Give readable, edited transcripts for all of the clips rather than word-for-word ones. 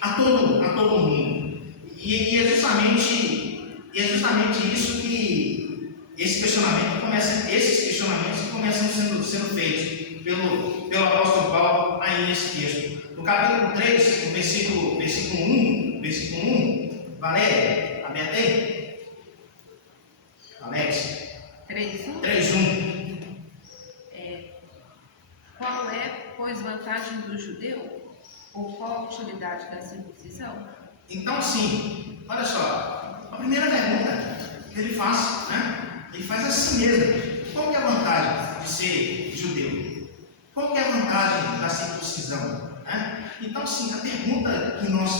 a todo mundo. E é justamente isso que esses questionamentos começam sendo feitos pelo apóstolo Paulo aí nesse texto. No capítulo 3, no versículo 1, Valéria, aberta aí? Alex? 3:1. Qual é, pois, vantagem do judeu? Ou qual a utilidade da circuncisão? Então, sim, olha só, a primeira pergunta que ele faz, né? Ele faz assim mesmo: qual que é a vantagem de ser judeu? Qual que é a vantagem da circuncisão? Né? Então, sim, a pergunta que nós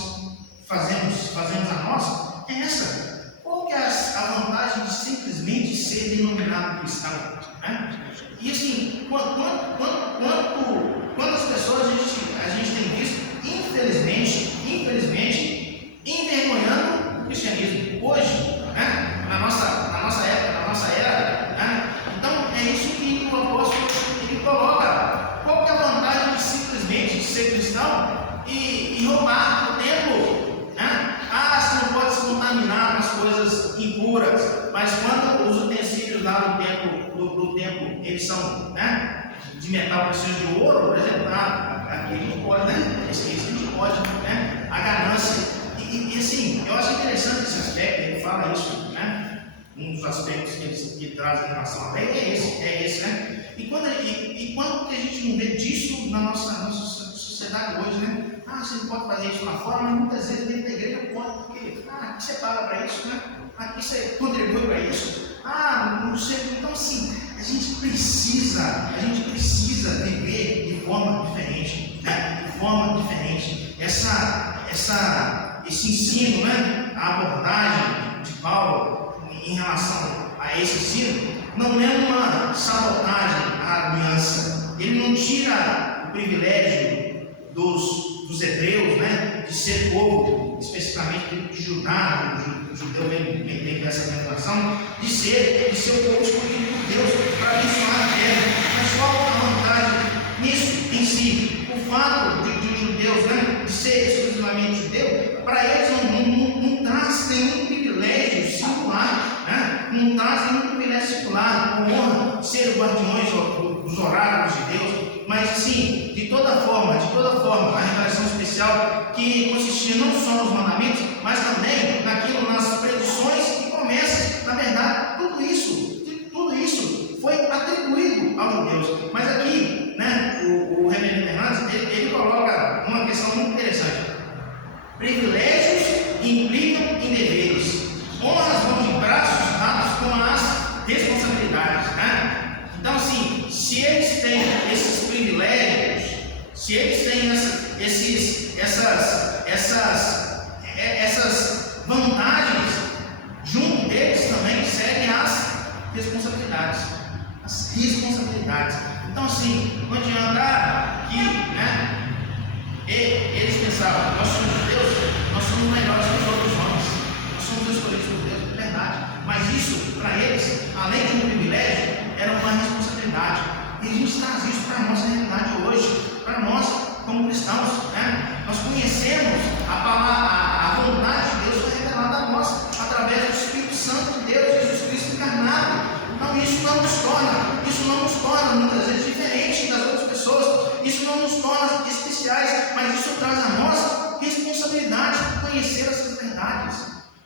fazemos a nós é essa: qual que é a vantagem de simplesmente ser denominado cristão? Né? E assim, quantas pessoas a gente tem visto, infelizmente, envergonhando o cristianismo hoje, né? na nossa época, na nossa era, né? Então é isso que o apóstolo ele coloca. Qual que é a vantagem de simplesmente ser cristão e roubar o templo? Né? Você não pode se contaminar com as coisas impuras, mas quando os utensílios lá do templo eles são, né, de metal precioso de ouro, por exemplo, aqui a gente pode, né? A gente pode, né? A ganância. E assim, eu acho interessante esse aspecto, ele fala isso, né? Um dos aspectos que traz em relação à lei é esse, né? E quando que a gente não vê disso na nossa sociedade hoje, né? Você não pode fazer isso lá fora, mas muitas vezes dentro da igreja pode, porque aqui você paga para isso, né? Aqui você contribui para isso. Não sei. Então, assim, a gente precisa viver de forma diferente, né? De forma diferente. Esse ensino, né? A abordagem de Paulo em relação a esse ensino não é uma sabotagem à aliança. Ele não tira o privilégio dos hebreus, né? De ser povo, especificamente de Judá. O judeu vem dessa denominação, de ser o povo escolhido por Deus para abençoar a terra. Mas qual a vantagem nisso em si? O fato de os judeus, né, de ser exclusivamente judeu, para eles não traz nenhum privilégio singular, né? Não traz nenhum privilégio singular, como honra ser guardiões dos horários de Deus, mas sim, de toda forma, a revelação especial que consistia não só nos mandamentos, mas também nas predições e promessas. Na verdade, tudo isso foi atribuído aos judeus. Mas aqui, né, o reverendo Fernandes, ele coloca uma questão muito interessante. Privilégios implicam em deveres. Honras vão de braços dados com as responsabilidades, né? Então, assim, se eles têm esses privilégios, se eles têm essas vantagens, junto deles também seguem as responsabilidades. Então, assim, não adianta que, né, eles pensavam: nós somos judeus, nós somos melhores que os outros homens, nós somos escolhidos por Deus, é verdade. Mas isso, para eles, além de um privilégio, era uma responsabilidade. E a gente traz isso para a nossa realidade hoje, para nós como cristãos, né? Nós conhecemos a vontade de Deus foi revelada a nós através do Espírito Santo de Deus, Jesus Cristo encarnado. Então isso não nos torna muitas vezes diferentes das outras pessoas, isso não nos torna especiais, mas isso traz a nós responsabilidade de conhecer essas verdades.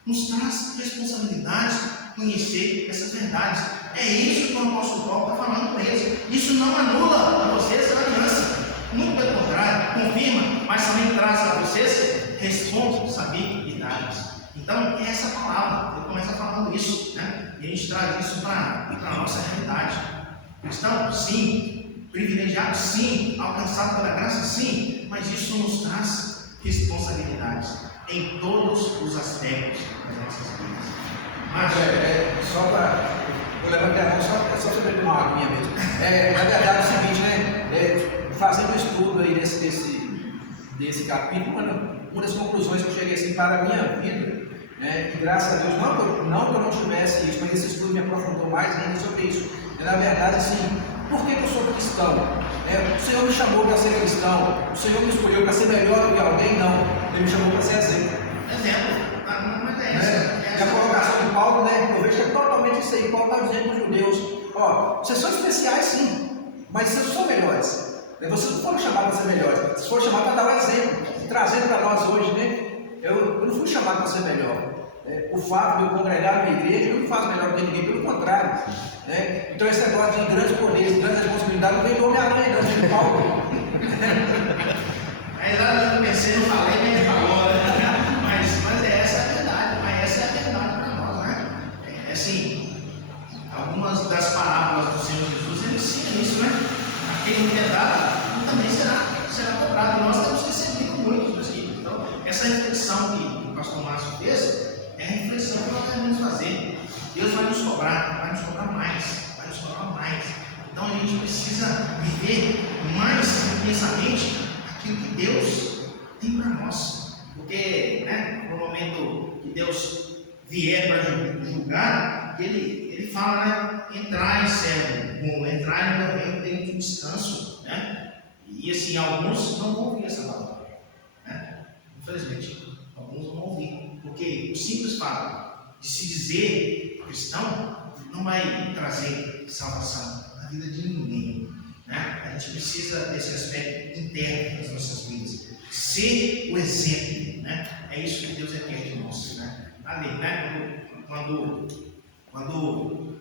Nos traz responsabilidade de conhecer essas verdades. É isso que o apóstolo Paulo está falando para eles. Isso não anula a vocês a aliança. Muito pelo contrário, confirma, mas também traz a vocês responsabilidades. Então, é essa palavra. Ele começa falando isso, né? E a gente traz isso para a nossa realidade. Cristão, sim. Privilegiado, sim. Alcançado pela graça, sim. Mas isso nos traz responsabilidades em todos os aspectos das nossas vidas. Mas só para... Vou levantar a mão só sobre uma aguinha mesmo. Na verdade é o seguinte, né? Fazendo um estudo aí desse capítulo, uma das conclusões que eu cheguei assim para a minha vida, né? E graças a Deus, não que eu não tivesse isso, mas esse estudo me aprofundou mais ainda sobre isso. Na verdade, assim, por que eu sou cristão? O Senhor me chamou para ser cristão, o Senhor me escolheu para ser melhor do que alguém? Não. Ele me chamou para ser exemplo. Exemplo. Mas é Né? essa. E a colocação de Paulo, né, eu vejo que é totalmente isso aí. Paulo está dizendo para os judeus: ó, vocês são especiais sim, mas vocês não são melhores. Vocês não foram chamados para ser melhores, vocês foram chamados para dar um exemplo, trazendo para nós hoje, né? Eu não fui chamado para ser melhor. O fato de eu congregar na igreja não me faz melhor do que ninguém, pelo contrário. Né? Então esse negócio de grandes poderes, grandes responsabilidades não vem do Homem-Aranha, não, vem de Paulo. Aí lá eu pensei, não falei, mas ele falou, né? Mas essa é a verdade, mas essa é a verdade para nós, né? É assim, algumas das parábolas do Senhor Jesus, ele ensina isso, né? Aquele que é dado também será cobrado. E nós temos recebido muito disso aqui. Então, essa reflexão que o pastor Márcio fez é a reflexão que nós devemos fazer. Deus vai nos cobrar mais, vai nos cobrar mais. Então a gente precisa viver mais intensamente aquilo que Deus tem para nós. Porque, né, no momento que Deus vier para julgar, ele fala, né, entrar em servo bom, entrar no meu reino tem um descanso, né? E assim, alguns não vão ouvir essa palavra, né? Infelizmente, alguns não vão ouvir, porque o simples fato de se dizer cristão não vai trazer salvação na vida de ninguém, né? A gente precisa desse aspecto interno das nossas vidas, ser o exemplo, né? É isso que Deus requer de nós, né? Ali, né? Quando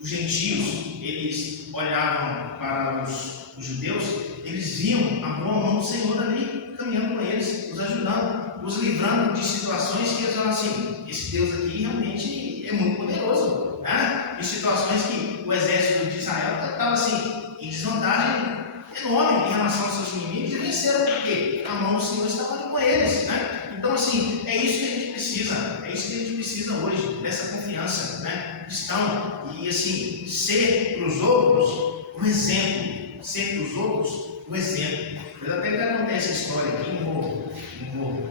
os gentios, eles olhavam para os judeus, eles viam a boa mão do Senhor ali, caminhando com eles, os ajudando, os livrando de situações que eles falavam assim: esse Deus aqui realmente é muito poderoso, né? De situações que o exército de Israel estava assim, em desvantagem enorme em relação aos seus inimigos, e venceram porque a mão do Senhor estava ali com eles, né? Então, assim, é isso que a gente precisa hoje, dessa confiança, né? Cristão, e assim, ser para os outros um exemplo, Eu até já contei essa história aqui, não vou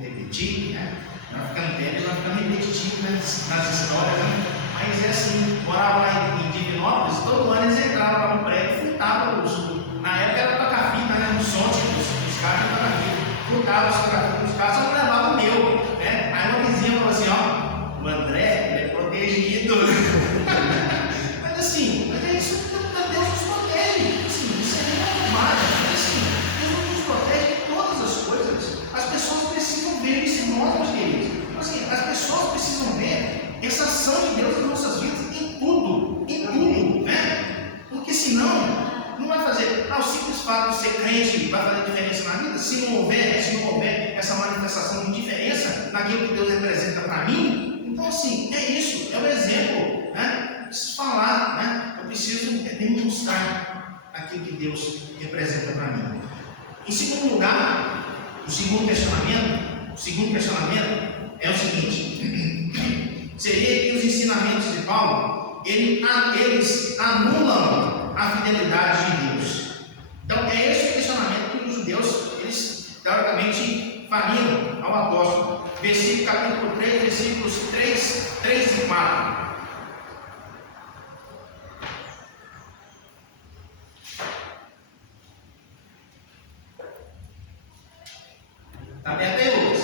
repetir, né? Vai ficando velho, vai ficando repetitivo nas histórias, né? Mas é assim, morava lá em Divinópolis, todo ano eles entravam lá no prédio e furtavam na época era tocar fita, né? No som dos carros de tocar fita. Furtavam os tocar dos carros, só não levava o meu, né? Aí uma vizinha falou assim: ó, o André, ele é protegido. Mas assim, é isso que Deus nos protege. Assim, isso é normal, mas assim, Deus nos protege de todas as coisas. As pessoas precisam ver isso em nós, meus queridos. Assim, as pessoas precisam ver essa ação de Deus nas nossas vidas em tudo, né? Porque senão não vai fazer. O simples fato de ser crente vai fazer diferença na vida? Se não houver essa manifestação de diferença naquilo que Deus representa para mim, então assim, é isso, é o exemplo, né? Eu preciso falar, né? Eu preciso demonstrar aquilo que Deus representa para mim. Em segundo lugar, o segundo questionamento é o seguinte: seria que os ensinamentos de Paulo, eles anulam a fidelidade de Deus. Então é esse o questionamento que os judeus, eles teoricamente fariam ao apóstolo. Capítulo 3, versículos 3 e 4. Está aberto aí, Lucas?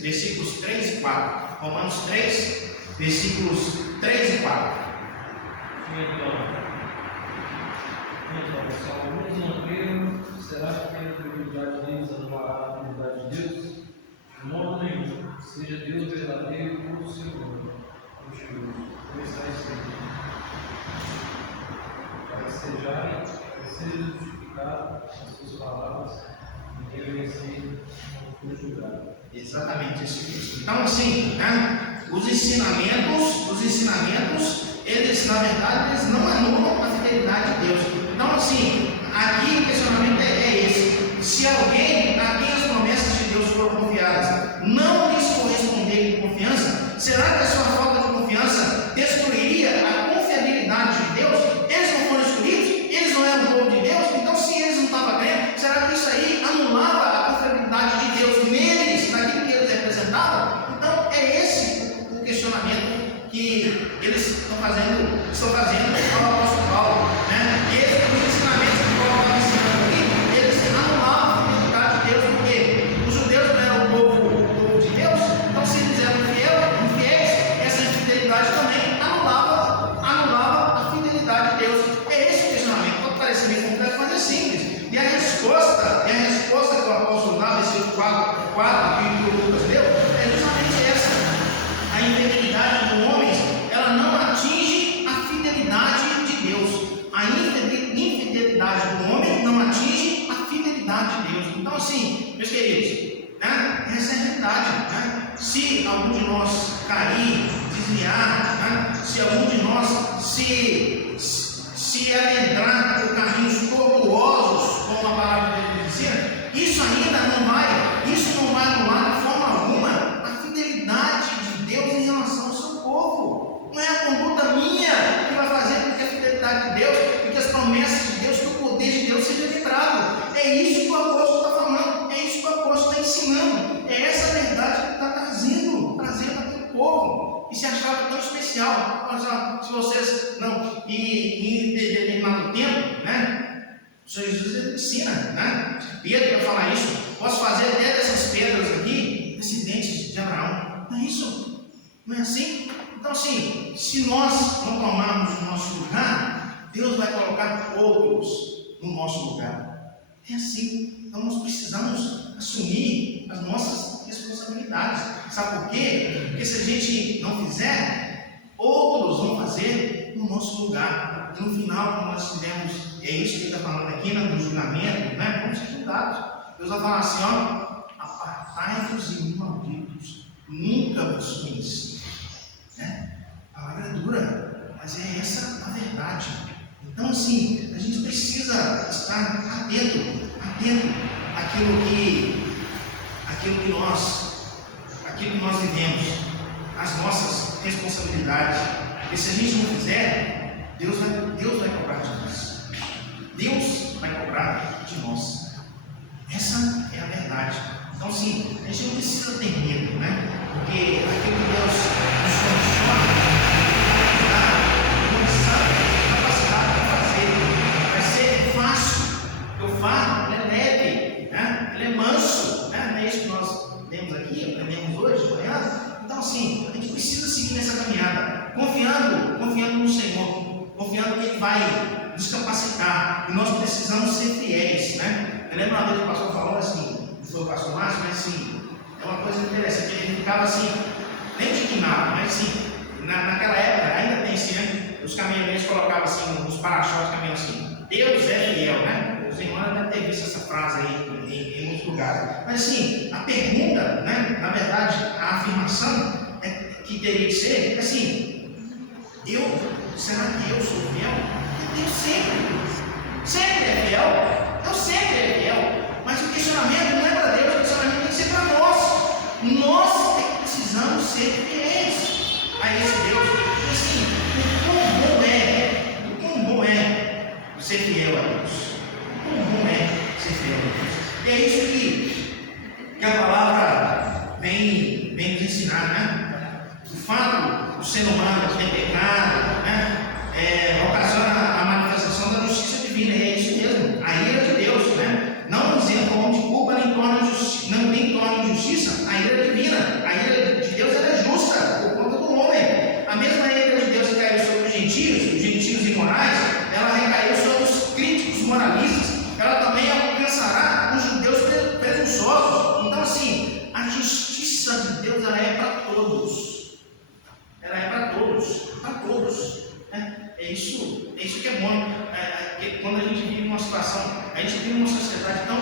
Versículos 3 e 4. Romanos 3, versículos 3 e 4. Então, se alguns não creram, será que a incredulidade deles anulará a fidelidade de Deus? De modo nenhum, seja Deus verdadeiro ou o Senhor, mentiroso, como está escrito. Para seja justificado as suas palavras e reconhecer como julgado. Exatamente isso mesmo. Então, assim, né? Os ensinamentos, eles, na verdade, eles não anulam a fidelidade de Deus. Então, assim, aqui o questionamento é esse: se alguém a quem as promessas de Deus foram confiadas não lhes corresponder com confiança, será que a sua falta de confiança destruiria a confiabilidade de Deus? Eles não foram escolhidos? Eles não eram o povo de Deus? Então, se eles não estavam crendo, será que isso aí anulava a confiabilidade de Deus neles, naquilo que eles representavam? Então, é esse o questionamento que eles estão fazendo ao apóstolo Paulo, né? E esses ensinamentos que Paulo está ensinando aqui 4 que o Lucas leu, é justamente essa. A integridade do homem, ela não atinge a fidelidade de Deus. A infidelidade do homem não atinge a fidelidade de Deus. Então, assim, meus queridos, né, essa é a realidade. Né? Se algum de nós cair, desviar, né, se algum de nós se adentrar por caminhos tortuosos, como a palavra de Deus dizia, isso não vai anular de forma alguma a fidelidade de Deus em relação ao seu povo. Não é a conduta minha que vai fazer com que a fidelidade de Deus, com que as promessas de Deus, que o poder de Deus seja lembrado. É isso que o apóstolo está falando, é isso que o apóstolo está ensinando, é essa verdade que ele está trazendo aquele povo que se achava tão especial. Se vocês não, e em determinado tempo, né? O Senhor Jesus ensina, né? Pedro vai falar isso. Posso fazer até dessas pedras aqui descendentes de Abraão. Não é isso? Não é assim? Então, assim, se nós não tomarmos o nosso lugar, Deus vai colocar outros no nosso lugar. É assim. Então, nós precisamos assumir as nossas responsabilidades. Sabe por quê? Porque se a gente não fizer, outros vão fazer no nosso lugar. E no final, quando nós tivermos, é isso que ele está falando aqui, no julgamento, né? Vamos ser julgados. Deus vai falar assim, ó, apartai-vos de mim, malditos, nunca vos conheci. Né? A palavra é dura, mas é essa a verdade. Então, assim, a gente precisa estar atento àquilo que nós vivemos, as nossas responsabilidades. Porque se a gente não fizer, Deus vai cobrar de nós. Deus vai cobrar de nós. Essa é a verdade. Então, sim, a gente não precisa ter medo, né? Porque aquilo que Deus nos transforma, nos dá capacidade de fazer. Vai ser fácil. O fardo é leve, né? Ele é manso, né? Não é isso que nós temos aqui, aprendemos hoje de manhã. Então, assim, a gente precisa seguir nessa caminhada, confiando no Senhor, confiando que Ele vai nos capacitar. E nós precisamos ser fiéis, né? Eu lembro uma vez que o pastor falou assim, não foi o pastor Márcio, mas assim, é uma coisa interessante, ele ficava assim, nem indignado, mas assim, naquela época, ainda tem assim, né? Os caminhoneiros colocavam assim, nos para-choques, caminhão assim, Deus é fiel, né? Os irmãos devem ter visto essa frase aí em muitos lugares. Mas assim, a pergunta, né? Na verdade, a afirmação que teria que ser é assim, será que eu sou fiel? Eu sempre é fiel, eu sempre é fiel. Mas o questionamento não é para Deus, o questionamento tem que ser para nós. Nós precisamos ser fiéis a esse Deus. Porque assim, o quão bom é ser fiel a Deus. O quão bom é ser fiel a Deus. E é isso que a palavra vem nos ensinar, né? O fato do ser humano ter pecado, né? Ocasiona a manifestação da justiça divina. E é isso mesmo, a ira de Deus, né? Não dizendo como de culpa, nem torna injustiça a ira divina. A ira de Deus é justa por conta do homem. A mesma ira de Deus que caiu sobre os gentios imorais, ela recaiu sobre os críticos moralistas. Ela também alcançará os judeus presunçosos. Então, assim, a justiça de Deus ela é para todos. Ela é para todos. Né? É isso que é bom. Quando a gente vive uma situação, a gente vive uma sociedade tão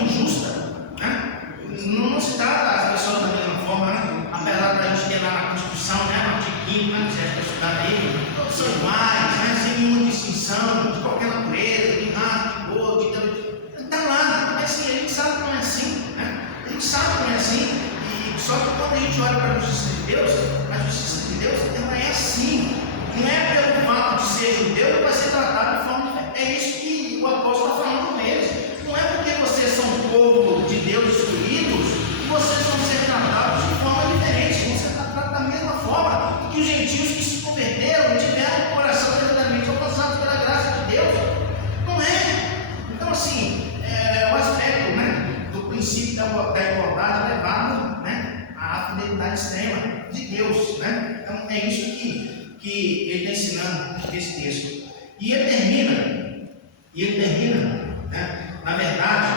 injusta, né? Não se trata as pessoas da mesma forma, né? Apesar da gente ter lá na Constituição, né? No artigo 5, né? Se é estudar aí, todos são iguais, né? Sem nenhuma distinção de qualquer natureza, de raça, de cor, de está lá, mas assim, a gente sabe que não é assim, né? A gente sabe que não é assim. Só que quando a gente olha para a justiça de Deus, ela é assim. Não é pelo fato de ser judeu que vai ser tratado de forma diferente. É isso que o apóstolo está falando com eles. Não é porque vocês são povo de Deus escolhidos que vocês vão ser tratados de forma diferente. Vão ser tratados da mesma forma que os gentios que se converteram e tiveram o coração verdadeiramente alcançado pela graça de Deus. Não é? Então, assim, o aspecto, né, do princípio da igualdade levado, né, à fidelidade extrema de Deus, né? Então, é isso que ele está ensinando nesse texto. E ele termina, né? Na verdade,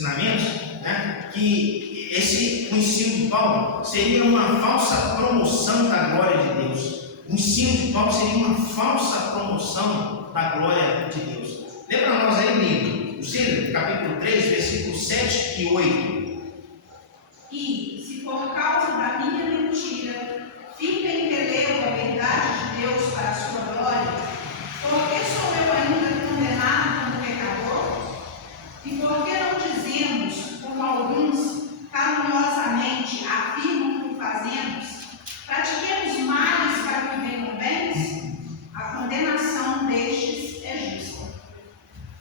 ensinamentos, né, que o ensino de Paulo seria uma falsa promoção da glória de Deus. O ensino de Paulo seria uma falsa promoção da glória de Deus. Lembra nós aí, livro, o Cílio, capítulo 3, versículos 7 e 8. E, se por causa da minha mentira, fica impeleu a verdade de Deus para a sua glória, por que sou eu ainda condenado como pecador? E por que não dizemos, como alguns caluniosamente afirmam que fazemos, pratiquemos males para que venham bens? A condenação destes é justa.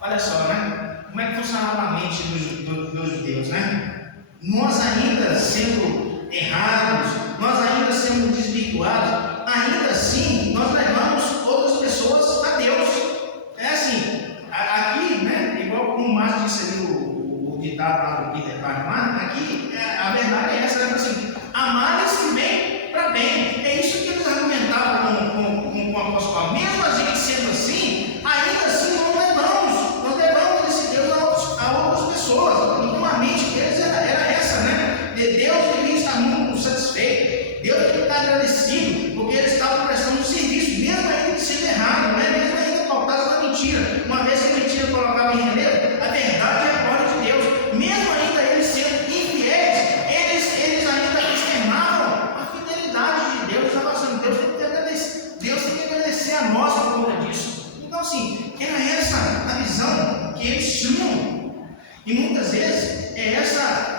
Olha só, né? Como é que funcionava a mente dos judeus, né? Nós ainda sendo errados, nós ainda sendo desvirtuados, ainda assim nós levamos outras pessoas a Deus. É assim, aqui, né? Igual como o Márcio disse ali, o ditado lá do Peter Parker, aqui a verdade é essa, né? Assim, há males que vêm para bem. É isso que eles argumentavam com o apóstolo Paulo. Mesmo a gente sendo assim, ainda assim nós levamos esse Deus a outras pessoas. Então a mente deles era essa, né? Deus devia estar muito satisfeito, Deus devia estar agradecido, porque eles estavam prestando um serviço, mesmo ainda sendo errado, né? Mesmo ainda pautados na mentira. Uma vez que a mentira colocava em relevo, a verdade é a glória de Deus. Mesmo ainda eles sendo infiéis, eles ainda externavam a fidelidade de Deus. Estava assim, Deus tem que agradecer a nós por conta disso. Então, assim, era essa a visão que eles tinham. E muitas vezes é essa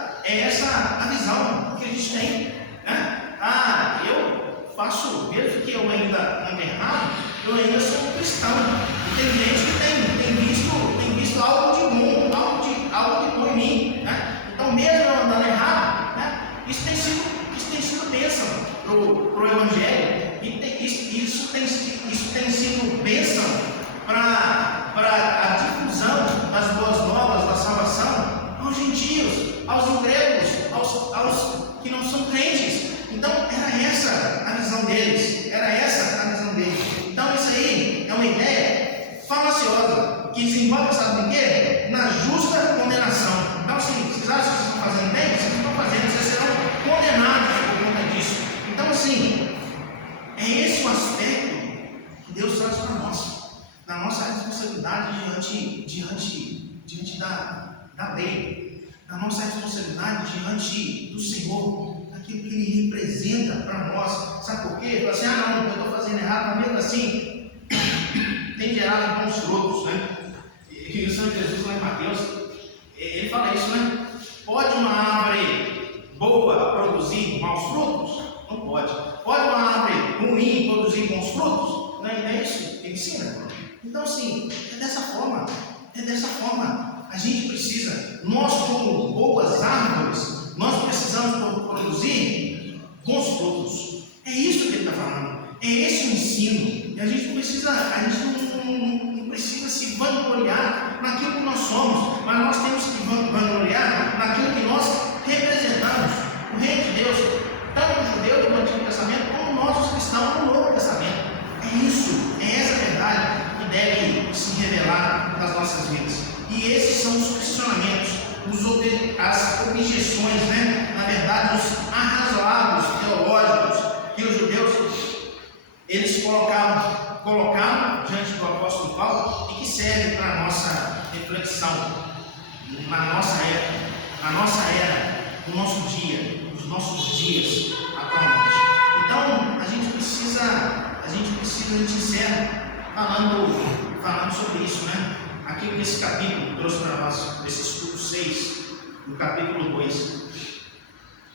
a visão que a gente tem, né? Ah, eu faço, mesmo que eu ainda ande errado, eu ainda sou um cristão. E tem gente que tem visto algo de bom, algo de bom em mim, né? Então, mesmo eu andando errado, né? Isso tem sido bênção para o Evangelho. E isso tem sido bênção para a difusão das boas novas, da salvação aos gentios, aos incrédulos, aos que não são crentes. Então, era essa a visão deles. Então, isso aí é uma ideia falaciosa, que desemboca, sabe em quê? Na justa condenação. Então, assim, vocês acham que vocês estão fazendo bem? Vocês não estão fazendo, vocês serão condenados por conta disso. Então, assim, é esse o aspecto que Deus traz para nós, na nossa responsabilidade diante da lei, na nossa responsabilidade diante do Senhor, daquilo que Ele representa para nós. Sabe por quê? Fala assim, não, eu estou fazendo errado, mas mesmo assim tem gerado bons frutos, né? E o Senhor Jesus lá em Mateus, ele fala isso, né? Pode uma árvore boa produzir maus frutos? Não pode. Pode uma árvore ruim produzir bons frutos? Não é isso que ele ensina? Então, sim, é dessa forma. A gente precisa, nós como boas árvores, nós precisamos produzir bons frutos. É isso que ele está falando. É esse o ensino. E a gente não precisa se vangloriar naquilo que nós somos, mas nós temos que vangloriar naquilo que nós representamos. O reino de Deus, tanto os judeus do Antigo Testamento, como nós, os cristãos do Novo Testamento. É essa verdade que deve se revelar nas nossas vidas. E esses são os questionamentos, as objeções, né? Na verdade, os arrazoados teológicos que os judeus eles colocaram diante do apóstolo Paulo e que servem para a nossa reflexão na nossa era, no nosso dia, nos nossos dias atualmente. Então, a gente encerra falando sobre isso, né? Aquilo que esse capítulo trouxe para nós, esse estudo 6, no capítulo 2.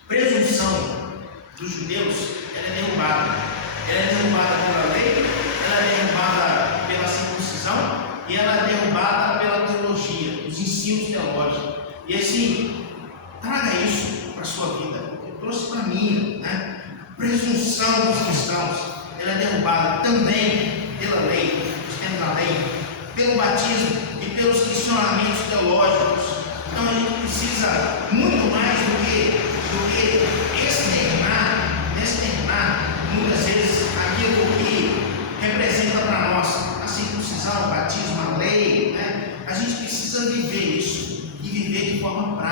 Presunção dos judeus, ela é derrubada. Ela é derrubada pela lei, ela é derrubada pela circuncisão e ela é derrubada pela teologia, os ensinos teológicos. E assim, traga isso para a sua vida. Eu trouxe para mim, né? A presunção dos cristãos, ela é derrubada também pela lei, os termos da lei, pelo batismo e pelos questionamentos teológicos. Então a gente precisa muito mais do que externar muitas vezes aquilo que representa para nós a circuncisão, o batismo, a lei, né? A gente precisa viver isso e viver de forma prática.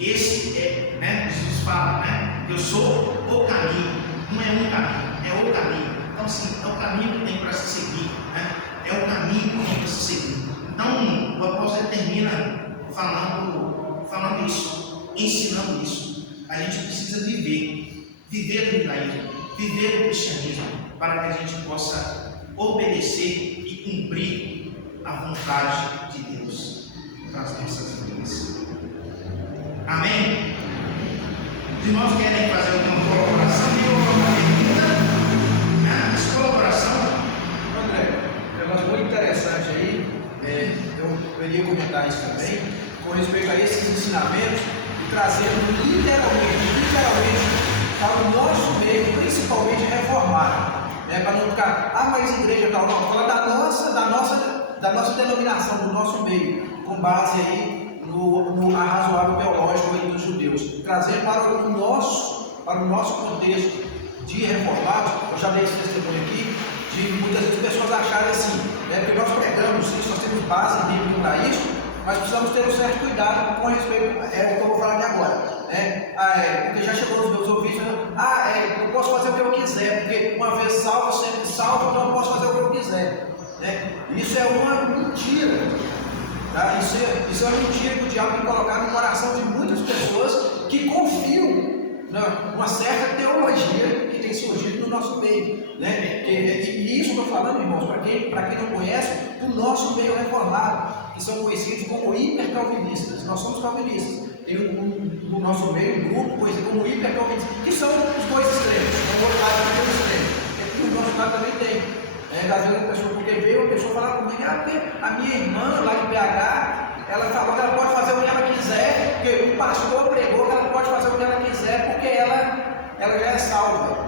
esse é, né? Jesus fala, né? Eu sou o caminho, não é um caminho, é o caminho. Então, assim, é o caminho que tem para se seguir, né? É o caminho que tem para se seguir. Então, o apóstolo termina falando isso, ensinando isso. A gente precisa viver o judaísmo, viver o cristianismo, para que a gente possa obedecer e cumprir a vontade de Deus para as nossas vidas. Amém? Os irmãos querem fazer alguma colaboração? Essa colaboração? André, é uma coisa muito interessante aí, eu iria comentar isso também, com respeito a esses ensinamentos e trazendo literalmente para o nosso meio, principalmente reformado, né? Para não ficar, mas igreja tal, não, fala da nossa denominação, do nosso meio, com base aí no arrazoável teológico aí dos judeus, trazer para o nosso contexto de reformados. Eu já dei esse testemunho aqui, de muitas vezes pessoas acharem assim, né? Porque nós pregamos isso, nós temos base bíblica para isso, mas precisamos ter um certo cuidado com respeito ao que eu vou falar aqui agora. Né? Porque já chegou nos meus ouvidos, eu posso fazer o que eu quiser, porque uma vez salvo, sempre salvo, então eu posso fazer o que eu quiser. Né? Isso é uma mentira. Tá? Isso é uma mentira que o diabo tem colocado no coração de muitas pessoas que confiam numa certa teologia que tem surgido no nosso meio. Né? E isso eu estou falando, irmãos, para quem não conhece, do nosso meio reformado, que são conhecidos como hipercalvinistas. Nós somos calvinistas. Tem no nosso meio um grupo conhecido como hipercalvinistas, que são os dois extremos. O outro lado também é o extremo. E o nosso lado também tem. Às vezes a pessoa, porque veio, a pessoa fala comigo, a minha irmã lá de BH, ela falou que ela pode fazer o que ela quiser, porque o pastor pregou que ela pode fazer o que ela quiser, porque ela já é salva.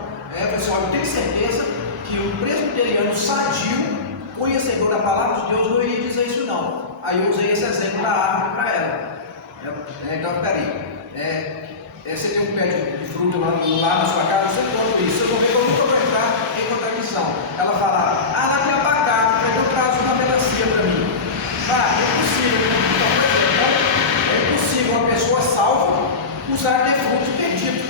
Pessoal, eu tenho certeza que o presbiteriano sadio, conhecedor da palavra de Deus, não iria dizer isso não. Aí eu usei esse exemplo da árvore para ela. Então, peraí. Você tem um pé de fruto lá na sua casa, você encontra isso. Eu vou ver como eu vou entrar em contradição. Ela fala, lá tem abacate, eu trago uma melancia para mim. É possível uma pessoa salva usar de fruto perdido.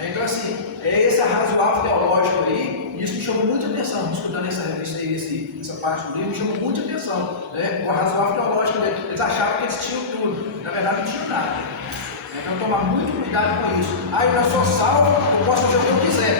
Então, assim, esse arrazoável teológico aí, isso me chamou muita atenção, estudando essa parte do livro, me chamou muita atenção. O arrazoável teológico, eles achavam que eles tinham tudo, na verdade não tinham nada. Então, tomar muito cuidado com isso. Eu já sou salvo, eu posso fazer o que eu quiser.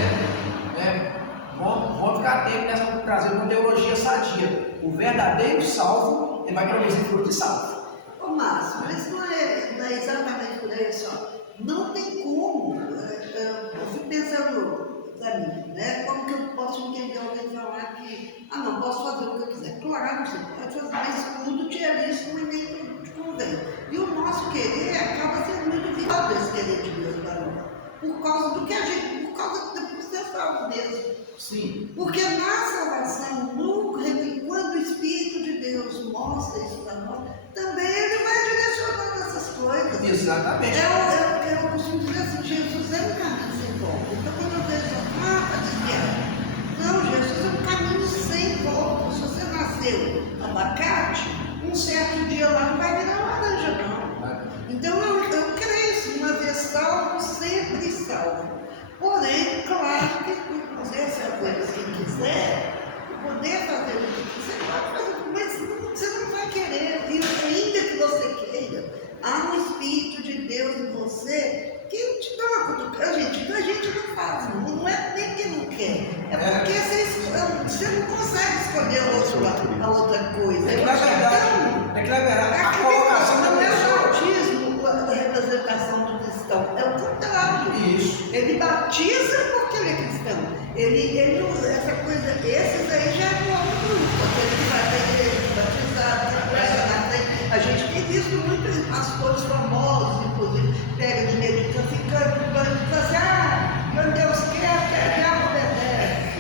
Vamos ficar atentos nessa, trazer uma teologia sadia. O verdadeiro salvo, ele vai produzir fruto de salvo. Ô Márcio, mas não é exatamente por aí só. Não tem como. Eu fico pensando para mim, né? Como que eu posso entender alguém falar que, não, posso fazer o que eu quiser. Claro, você pode fazer, mas tudo te é lícito e nem tudo te convém. E o nosso querer acaba sendo muito violado, esse querer de Deus para nós. Por causa do que a gente, por causa do que você fala mesmo. Sim. Porque na salvação, quando o Espírito de Deus mostra isso para nós, também ele vai direcionando essas coisas. Exatamente. Eu costumo dizer assim, Jesus é um caminho sem volta. Então quando eu vejo, está desviado. Não, Jesus é um caminho sem volta. Se você nasceu abacate, um certo dia lá não vai virar laranja, não. Então eu creio assim, uma vez salvo, sempre salvo. Porém, claro que poder fazer o que quiser, poder fazer o que quiser, pode fazer, mas você não vai querer. E ainda que você queira, há um Espírito de Deus em você que te dá uma cutucada. A gente não faz, não é nem que não quer. É porque você não consegue escolher a outra coisa. É que na verdade, a colocação da não é o pessoa. batismo a representação do cristão, é o contrário. Isso. Ele batiza porque ele é cristão. Ele não, essa coisa, esses aí já é um outro grupo, aquele que vai para a igreja, batizado, prega na frente. A gente tem visto muitos pastores famosos, inclusive, pega de meditação, fica assim, meu Deus quer, já obedece.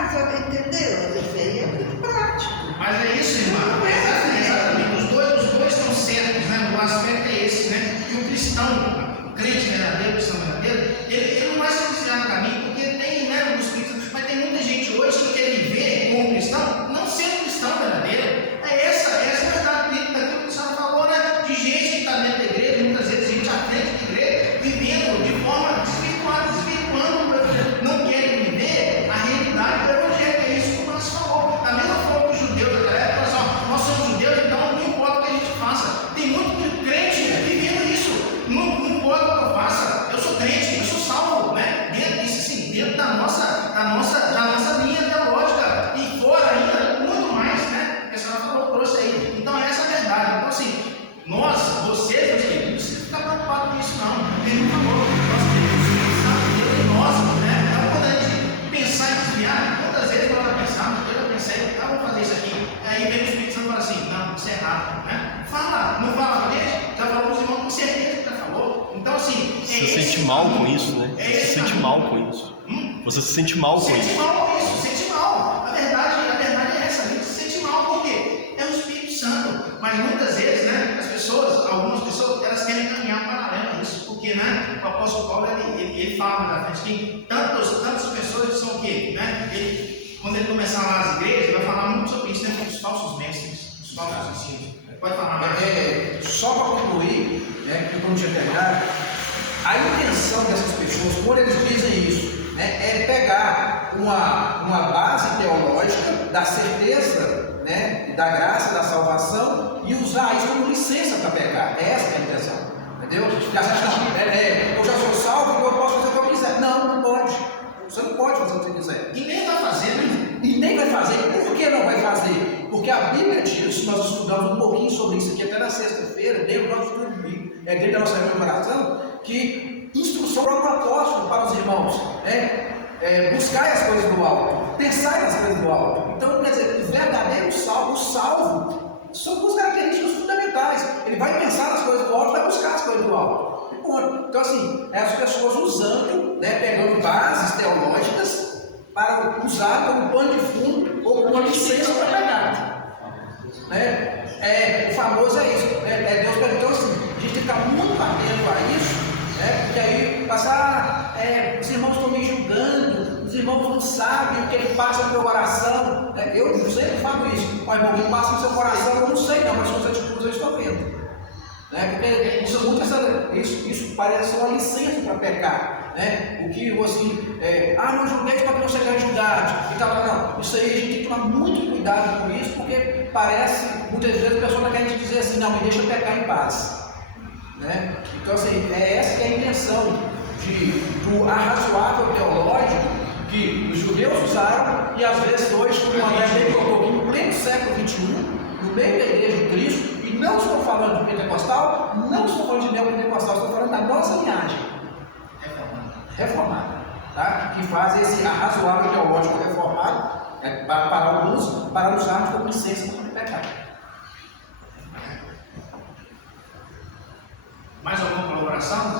Que você entendeu? Isso aí é muito prático. Mas é isso, irmão. Exatamente. Os dois estão certos, né? O aspecto é esse, né? Que o cristão, o crente verdadeiro, o cristão verdadeiro, ele não vai se desviar no caminho, porque tem, né, os cristãos, mas tem muita gente hoje que quer viver como cristão, não sendo cristão verdadeiro. Essa é a verdade daquilo que o senhor falou, né? De gente que está dentro da igreja, muitas vezes gente à frente da igreja, vivendo de forma desvirtuada, desvirtuando, não querem viver a realidade do Evangelho. É isso que o Márcio falou. Da mesma forma que os judeus daquela época, assim, nós somos judeus, então não importa o que a gente faça. Tem muito crente vivendo isso. Não importa o que eu faça, eu sou crente, eu sou salvo, né? Dentro disso, assim, dentro da nossa linha teológica e fora ainda, muito mais, né? Que a senhora falou, trouxe aí. Então, essa é a verdade. Então, assim, vocês, meus queridos, não precisa ficar preocupado com isso, não. Ele não falou, nós temos que pensar em Deus em nós, né? Então, quando a gente pensar em desviar, quantas vezes nós pensamos, eu já pensei, vou fazer isso aqui. Aí vem o Espírito Santo e fala assim, não, isso é errado, né? Fala, não fala com ele? Já falou para os irmãos, com certeza que já falou. Então, assim, Você se sente mal com isso, né? Você se sente mal com isso. Você se sente mal com Sente isso. mal com isso, sente mal. A verdade é essa, a gente se sente mal porque é o Espírito Santo. Mas muitas vezes, né, algumas pessoas, elas querem caminhar paralelo a isso, porque, né, o apóstolo Paulo, ele fala na frente que tantas pessoas são o quê? Né? Quando ele começar lá as igrejas, ele vai falar muito sobre isso, né, com os falsos mestres, os falsos ensinos. Pode falar mais. Só para concluir, né, que eu não tinha terminado, a intenção dessas pessoas, quando eles dizem isso, né, é pegar uma base teológica da certeza, né, da graça, da salvação e usar isso como licença para pecar. Essa é a intenção. Entendeu? Eu já sou salvo, eu posso fazer o que eu quiser. Não pode. Você não pode fazer o que você quiser. E nem vai fazer, né? E nem vai fazer. Por que não vai fazer? Porque a Bíblia diz, nós estudamos um pouquinho sobre isso aqui até na sexta-feira, dentro do nosso estudo bíblico, dentro da nossa comemoração, que instrução para o apóstolo, para os irmãos, buscar as coisas do alto, pensar nas coisas do alto. Então, quer dizer, o verdadeiro salvo, são duas características fundamentais. Ele vai pensar nas coisas do alto, vai buscar as coisas do alto. Então, assim, as pessoas usando, né, pegando bases teológicas para usar como pano de fundo ou como licença para pegar. Né? O famoso é isso. Deus perguntou assim, a gente tem que ficar muito atento a isso, né? Porque aí passar, os irmãos estão me julgando, os irmãos não sabem o que ele passa no meu coração. Eu sempre falo isso. O irmão, o que passa no seu coração, eu não sei não, mas suas atitudes eu estou vendo. Porque isso parece uma licença para pecar. Né? O que você, não julguei para que não seja julgado e tal, não. Isso aí a gente tem que tomar muito cuidado com isso, porque parece, muitas vezes a pessoa quer dizer assim, não, me deixa pecar em paz. Né? Então, assim, essa que é a intenção do arrazoável teológico que os judeus usaram e às vezes hoje, como a André colocou aqui, no pleno século XXI, no meio da igreja de Cristo, e não estou falando de pentecostal, não estou falando de neopentecostal, estou falando da nossa linhagem reformada, tá? Que faz esse arrazoável teológico reformado para usarmos como licença para pecar. Mais alguma colaboração?